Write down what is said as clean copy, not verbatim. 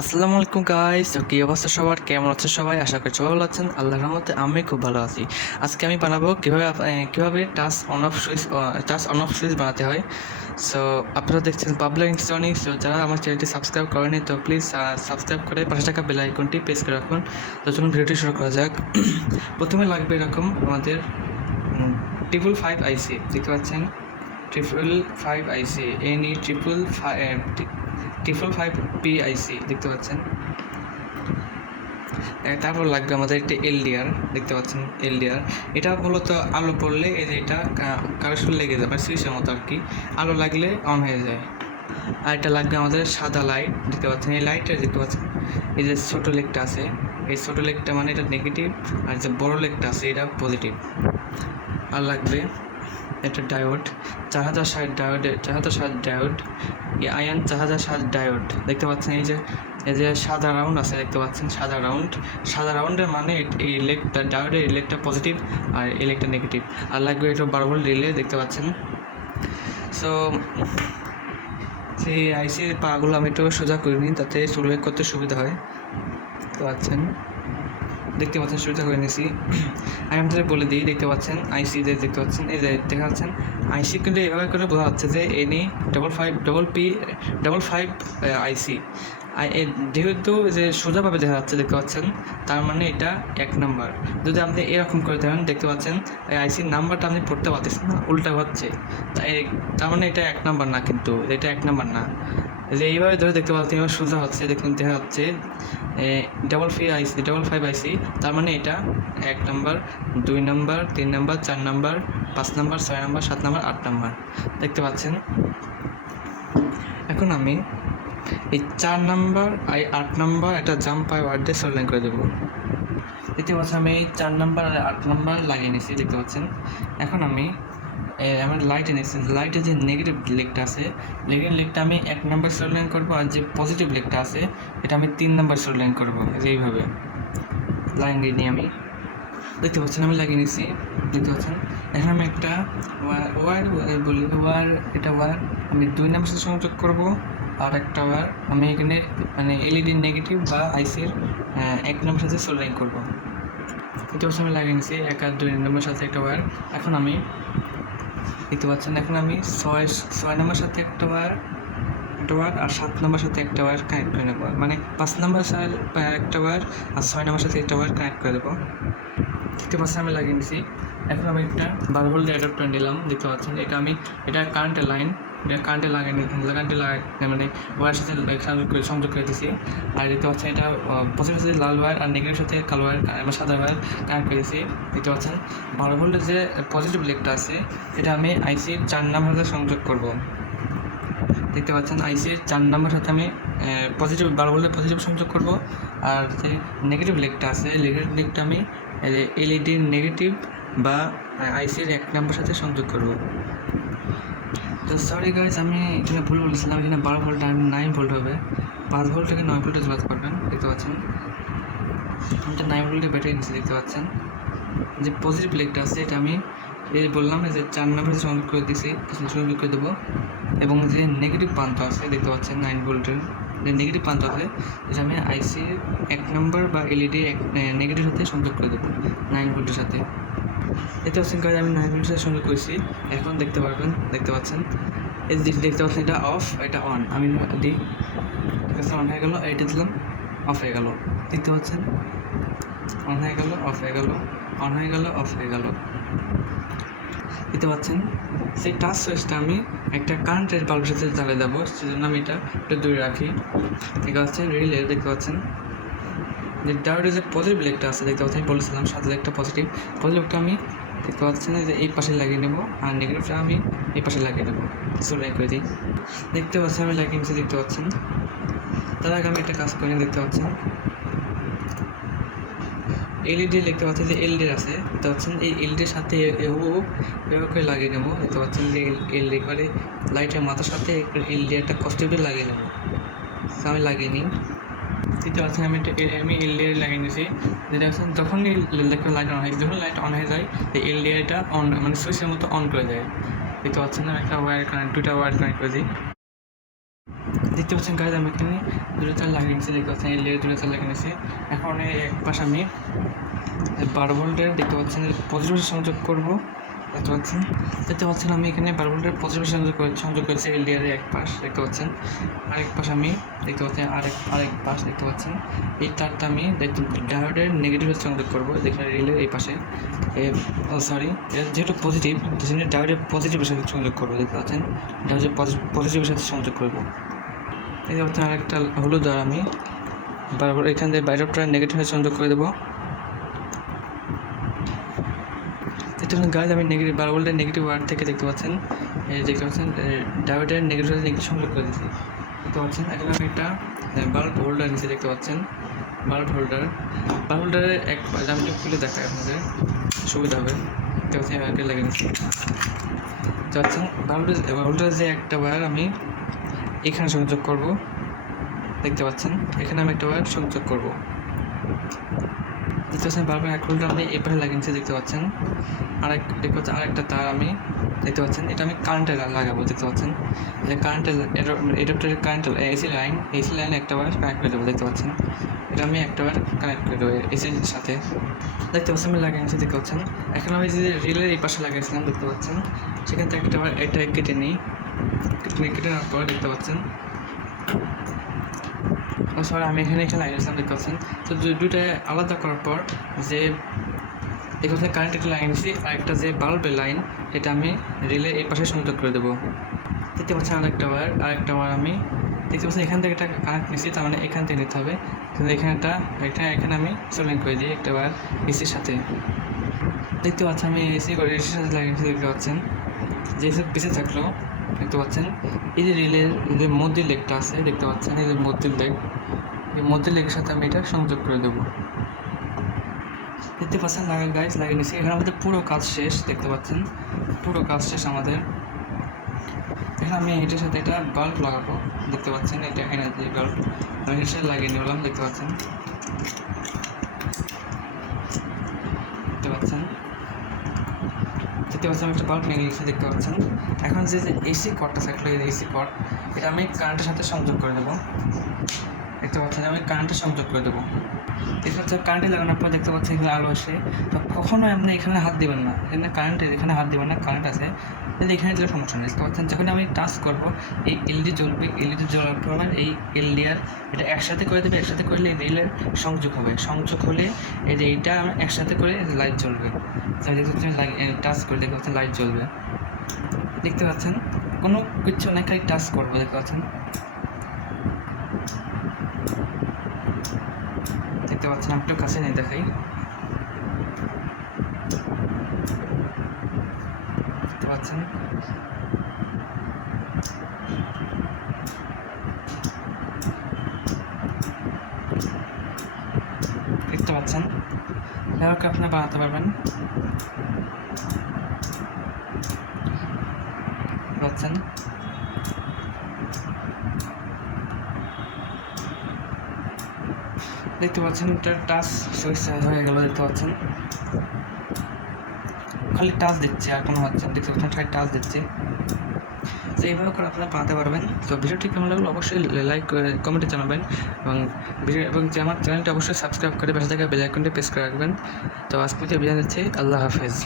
আসসালামু আলাইকুম গাইস, তো কি অবস্থা সবার, কেমন আছে সবাই? আশা করি সবাই ভালো আছেন। আল্লাহর রহমতে আমি খুব ভালো আছি। আজকে আমি বানাবো কিভাবে টাচ অন অফ সুইচ বানাতে হয়। সো আপনারা দেখছেন পাবলিক ইলেকট্রনিক্স। তো যারা আমার চ্যানেলটি সাবস্ক্রাইব করেনি তো প্লিজ সাবস্ক্রাইব করে পাশে থাকা বেল আইকনটি প্রেস করে রাখুন। তো চলুন ভিডিওটি শুরু করা যাক। প্রথমে লাগবে এরকম আমাদের 555 আইসি, দেখতে পাচ্ছেন 555 আইসি, এনই 555 পিআইসি দেখতে পাচ্ছেন। তারপর লাগবে আমাদের একটা এলডিআর, দেখতে পাচ্ছেন এলডিআর। এটা মূলত আলো পড়লে এই যে এটা কারেন্ট লেগে যাবে, সুইচের মতো আর কি, আলো লাগলে অন হয়ে যায়। আর এটা লাগবে আমাদের সাদা লাইট, দেখতে পাচ্ছেন এই লাইটটা দেখতে পাচ্ছেন, এই যে ছোটো লেগটা আছে, এই ছোটো লেগটা মানে এটা নেগেটিভ, আর যে বড়ো লেগটা আছে এটা পজিটিভ। আর লাগবে একটা ডায়োড, 4060 ডায়োড, আয়ন 4060 ডায়োড, দেখতে পাচ্ছেন এই যে সাদা রাউন্ড আছে, দেখতে পাচ্ছেন সাদা রাউন্ডের মানে এই লেগটা ডায়োডের এই লেগটা পজিটিভ আর এই লেগটা নেগেটিভ। আর লাগবে এটা 12 ভোল্ট রিলে, দেখতে পাচ্ছেন। সো সেই আইসির পাগুলো আমি একটু সোজা করে নিই, তাতে উল্লেখ করতে সুবিধা হয়। দেখতে পাচ্ছেন সুবিধা করে নিয়েছি। আমি আপনাদের বলে দিই, দেখতে পাচ্ছেন আইসি যে দেখতে পাচ্ছেন, এই যে দেখা যাচ্ছেন আইসি কিন্তু এভাবে করে বোঝা যাচ্ছে যে এনই 555 আইসি। যেহেতু যে সোজাভাবে দেখা যাচ্ছে, দেখতে পাচ্ছেন, তার মানে এটা 1 নাম্বার। যদি আপনি এরকম করে দেখেন, দেখতে পাচ্ছেন এই আইসির নাম্বারটা আপনি পড়তে পারতেছেন না, উল্টা হচ্ছে, তার মানে এটা 1 নাম্বার না, কিন্তু এটা 1 নাম্বার না। যে এইভাবে ধরে দেখতে পাচ্ছেন, এবার সোজা হচ্ছে, দেখুন দেখা যাচ্ছে 555 আইসি, তার মানে এটা 1 number, 2 number, 3 number, 4 number, 5 number, 6 number, 7 number, 8 number, দেখতে পাচ্ছেন। এখন আমি এই 4 নাম্বার আর 8 নাম্বার একটা জাম্প ওয়ার্ড দিয়ে সোল্ডিং করে দেবো। দেখতে পাচ্ছেন আমি এই 4 নাম্বার আর 8 নাম্বার লাগিয়ে নিয়েছি, দেখতে পাচ্ছেন। এখন আমি আমার লাইট এনেছি, লাইটের যে নেগেটিভ লেগটা আছে, লেগটা আমি 1 নাম্বার সোল্ডিং করবো, আর যে পজিটিভ লেগটা আছে এটা আমি 3 নাম্বার সোল্ডিং করবো। এইভাবে লাইন দিয়ে নিয়ে আমি, দেখতে পাচ্ছেন আমি লাগিয়ে নিয়েছি, দেখতে পাচ্ছেন। এখন আমি একটা ওয়ার বলি, এটা ওয়ার আমি 2 নাম্বার সাথে সংযোগ করবো, আর একটা ওয়ার আমি এখানে মানে এলইডি নেগেটিভ বা আইসির 1 নাম্বার সাথে সোল্ডিং করবো। দেখতে পাচ্ছেন আমি লাগিয়ে নিয়েছি 1 আর 2 নাম্বার সাথে একটা ওয়ার। এখন আমি দেখতে পাচ্ছেন, এখন আমি 6 নাম্বার সাথে একটা ওয়ার আর 7 নাম্বার সাথে একটা ওয়ার কানেক্ট করে নেবো, মানে 5 নাম্বার সাথে একটা ওয়ার আর 6 নাম্বার সাথে একটা ওয়ার কানেক্ট করে দেবো। দেখতে পাচ্ছেন আমি লাগিয়ে নিয়েছি। এখন আমি একটা 12 ভোল্ট অ্যাডাপ্টার নিলাম, দেখতে পাচ্ছেন এটা কারেন্টের লাইন, এটা কারেন্টে মানে ওয়ার সাথে সংযোগ করে দিয়েছি। আর দেখতে পাচ্ছেন এটা পজিটিভ সাথে লাল ওয়ার আর নেগেটিভ সাথে কালো ওয়ার সাদা ওয়ার কানেক্ট করে দিয়েছি। দেখতে পাচ্ছেন 12 ভোল্টের যে পজিটিভ লেগটা আছে এটা আমি আইসির 4 নাম্বার সাথে সংযোগ করব। দেখতে পাচ্ছেন আইসির 4 নাম্বার সাথে আমি 12 ভোল্টের পজিটিভ সংযোগ করব, আর যে নেগেটিভ লেগটা আছে লেগটা আমি এলইডির নেগেটিভ বা আইসির 1 নাম্বার সাথে সংযোগ করব। তো সরি গাইজ, আমি এখানে ভুল বলেছিলাম, এখানে 12 ভোল্ট আর 9 ভোল্ট হবে, 5 ভোল্ট থেকে 9 ভোল্টে চালাতে পারবেন। দেখতে পাচ্ছেন এটা 9 ভোল্টের ব্যাটারি নিচ্ছে, দেখতে পাচ্ছেন। যে পজিটিভ লেগটা আছে এটা আমি এই বললাম যে 4 নাম্বার সংযোগ করে দিয়েছি, সংযোগ করে দেবো। এবং যে নেগেটিভ প্রান্ত আছে, দেখতে পাচ্ছেন 9 ভোল্টের যে নেগেটিভ প্রান্ত আছে এটা আমি আইসির 1 নাম্বার বা এলইডি নেগেটিভ সাথে সংযোগ করে দেবো 9 ভোল্টের সাথে। দেখতে পাচ্ছেন কাজে আমি 9 ভোল্টের সাথে সংযোগ করেছি। এখন দেখতে পাচ্ছেন এই দেখতে পাচ্ছেন এটা অফ, এটা অন। আমি দিই, ঠিক আছে, অন হয়ে গেল, এটা দিলাম, অফ হয়ে গেল। দেখতে পাচ্ছেন অন হয়ে গেল, অফ হয়ে গেল, অন হয়ে গেল, অফ হয়ে গেল। দেখতে পাচ্ছেন সেই টাচ সুইচটা আমি একটা কারেন্টের বাল্বের সাথে জ্বালিয়ে দেবো, সেজন্য আমি এটা একটু দূরে রাখি। ঠিক আছে, রিলে দেখতে পাচ্ছেন যে ডায়োডের যে পজিটিভ লেগটা আছে, দেখতে পাচ্ছেন বলেছিলাম সাথে একটা পজিটিভটা আমি দেখতে পাচ্ছেন যে এই পাশে লাগিয়ে নেবো, আর নেগেটিভটা আমি এই পাশে লাগিয়ে দেবো, সোল্ডিং করে দিই। দেখতে পাচ্ছেন আমি লাগিয়ে নিচ্ছি, দেখতে পাচ্ছেন। তার আগে আমি একটা কাজ করি, দেখতে পাচ্ছেন এলইডি, দেখতে পাচ্ছেন যে এলইডি আছে, দেখতে পাচ্ছেন এই এলইডির সাথে এভাবে করে লাগিয়ে নেবো। দেখতে পাচ্ছেন যে এলইডি করে লাইটের মাথার সাথে এলইডি একটা কস্টেবল লাগিয়ে নেবো, আমি লাগিয়ে নিই। দেখতে পাচ্ছেন আমি এলইডি লাগিয়ে নিয়েছি। যেটা হচ্ছে যখনই লাইট অন হয়, যখন লাইট অন হয়ে যায় এই এলইডিটা অন মানে সুইচের মতো অন করে দেয়। দেখতে পাচ্ছেন আমি একটা ওয়্যার কানেক্ট, 2টা ওয়্যার কানেক্ট করে দিই। দেখতে পাচ্ছেন গাইজ আমি এখানে দুটো তার লাগিয়ে নিচ্ছি, দেখতে পাচ্ছেন এই লেয়ার দুটো তার লাগিয়ে নিচ্ছি। এখন এই এক পাশ আমি 12 ভোল্টের দেখতে পাচ্ছেন পজিটিভ সংযোগ করবো, দেখতে পাচ্ছেন আমি এখানে 12 ভোল্টের পজিটিভ সংযোগ করেছি এই লেয়ারের এক পাশ দেখতে পাচ্ছেন। আরেক পাশ আমি দেখতে পাচ্ছেন আরেক পাশ দেখতে পাচ্ছেন এই তারটা আমি ডায়োডের নেগেটিভ সংযোগ করবো, দেখেন রিলের এই পাশে যেহেতু পজিটিভ ডায়োডের পজিটিভের সাথে সংযোগ করবো, দেখতে পাচ্ছেন ডায়োডের পজিটিভের সাথে সংযোগ করবো। দেখতে পাচ্ছেন আরেকটা হলুদ আর আমি বারবার এখান থেকে বাইরেটা নেগেটিভে সংযোগ করে দেবো। গাইজ আমি 12 ভোল্টের নেগেটিভ ওয়ার থেকে দেখতে পাচ্ছেন ডায়োডের নেগেটিভ সংযোগ করে দিচ্ছি, দেখতে পাচ্ছেন। এখন আমি একটা বাল্ব হোল্ডার নিচে দেখতে পাচ্ছেন বাল্ব হোল্ডারের এক আমি একটু খুলে দেখাই আপনাদের সুবিধা হবে, দেখতে পাচ্ছেন এভাবে লাগিয়ে নিচ্ছি। দেখতে পাচ্ছেন হোল্ডারের যে একটা ওয়্যার আমি এখানে সংযোগ করব, দেখতে পাচ্ছেন এখানে আমি একটা ওয়্যার সংযোগ করব, দেখতে পাচ্ছেন বারবার এক হোল্ডার আমি এই পাশে লাগিয়েছি, দেখতে পাচ্ছেন আরেকটা তার আমি দেখতে পাচ্ছেন এটা আমি কারেন্টে লাগাবো, দেখতে পাচ্ছেন যে কারেন্টের এডাপ্টারের কারেন্ট এসি লাইন একটা ওয়্যার কানেক্ট করে দেবো, দেখতে পাচ্ছেন এটা আমি একটা ওয়্যার কানেক্ট করে দেবো এসির সাথে, দেখতে পাচ্ছেন আমি লাগিয়েছি, দেখতে পাচ্ছেন। এখন আমি যে রিলের এই পাশে লাগিয়েছিলাম দেখতে পাচ্ছেন সেখান থেকে একটা ওয়্যার এটা কেটে নিই, কেটে নেওয়ার পর দেখতে পাচ্ছেন আমি এখানে লাগিয়েছিলাম, দেখতে পাচ্ছেন। তো দুইটা আলাদা করার পর যে এখানে কারেন্ট একটা লাইন নিচ্ছি আর একটা যে বাল্বের লাইন এটা আমি রিলে এই পাশে সংযোগ করে দেবো, দেখতে পাচ্ছেন আরেকটা ওয়্যার আমি দেখতে পাচ্ছি এখান থেকে একটা কানেক্ট নিচ্ছি, তার মানে এখান থেকে নিতে হবে, কিন্তু এখানে আমি সোলিং করে দিই একটা ওয়্যার এসির সাথে, দেখতে পাচ্ছেন আমি এসির সাথে লাগিয়েছি, দেখতে পাচ্ছেন যে পিছিয়ে থাকলো, দেখতে পাচ্ছেন এই যে রিলের যে মধ্যে লেগটা আছে, দেখতে পাচ্ছেন এই যে মধ্যে লেগের সাথে আমি এটা সংযোগ করে দেবো, দেখতে পাচ্ছেন লাগিয়ে নিচ্ছি। এখানে আমাদের পুরো কাজ শেষ, দেখতে পাচ্ছেন পুরো কাজ শেষ আমাদের। এখানে আমি এটার সাথে এটা বাল্ব লাগাবো, দেখতে পাচ্ছেন এটা এনার্জি বাল্ব আমি এটার সাথে লাগিয়ে নিলাম, দেখতে পাচ্ছেন আমি একটা বাল্ব নিয়ে নিয়েছি, দেখতে পাচ্ছেন। এখন যে এসি কর্ডটা থাকলো এই এসি কর্ড এটা আমি কারেন্টের সাথে সংযোগ করে দেবো, দেখতে পাচ্ছেন আমি কারেন্টে সংযোগ করে দেবো, দেখতে পাচ্ছেন কারেন্টে লাগানোর পর দেখতে পাচ্ছেন এখানে আলো আসে, তো কখনোই আপনি এখানে হাত দেবেন না, এখানে হাত দেবেন না, কারেন্ট আছে যদি এখানে দিলে সমস্যা নেই, দেখতে পাচ্ছেন। যখন আমি টাচ করবো এই এলইডি জ্বলবে, এলইডি জ্বলার পর এই এলইডি আর এটা একসাথে করে দেবে, একসাথে করলে রিলের সংযোগ হবে, সংযোগ হলে এই যে এইটা আমি একসাথে করে লাইট জ্বলবে, দেখতে পাচ্ছেন টাচ করে দেখতে পাচ্ছেন লাইট জ্বলবে, দেখতে পাচ্ছেন কোনো কিছু না খালি টাচ করবো, দেখতে পাচ্ছেন আমি একটু কাছে নিয়ে দেখাই, দেখতে পাচ্ছেন এভাবে আপনি বানাতে পারবেন, পাচ্ছেন দেখতে পাচ্ছেন এটা টাচ সুইচ হয়ে গেল, দেখতে পাচ্ছেন খালি টাচ দিচ্ছে আর কোনো হচ্ছে, দেখতে পাচ্ছেন খালি টাচ দিচ্ছে। তো এইভাবে করে আপনারা বানাতে পারবেন। তো ভিডিওটি কেমন লাগলো অবশ্যই লাইক কমেন্টে জানাবেন এবং যে আমার চ্যানেলটা অবশ্যই সাবস্ক্রাইব করে পাশে থাকা বেল আইকনটি প্রেস করে রাখবেন। তো আজকে বিদায় নিচ্ছি, আল্লাহ হাফেজ।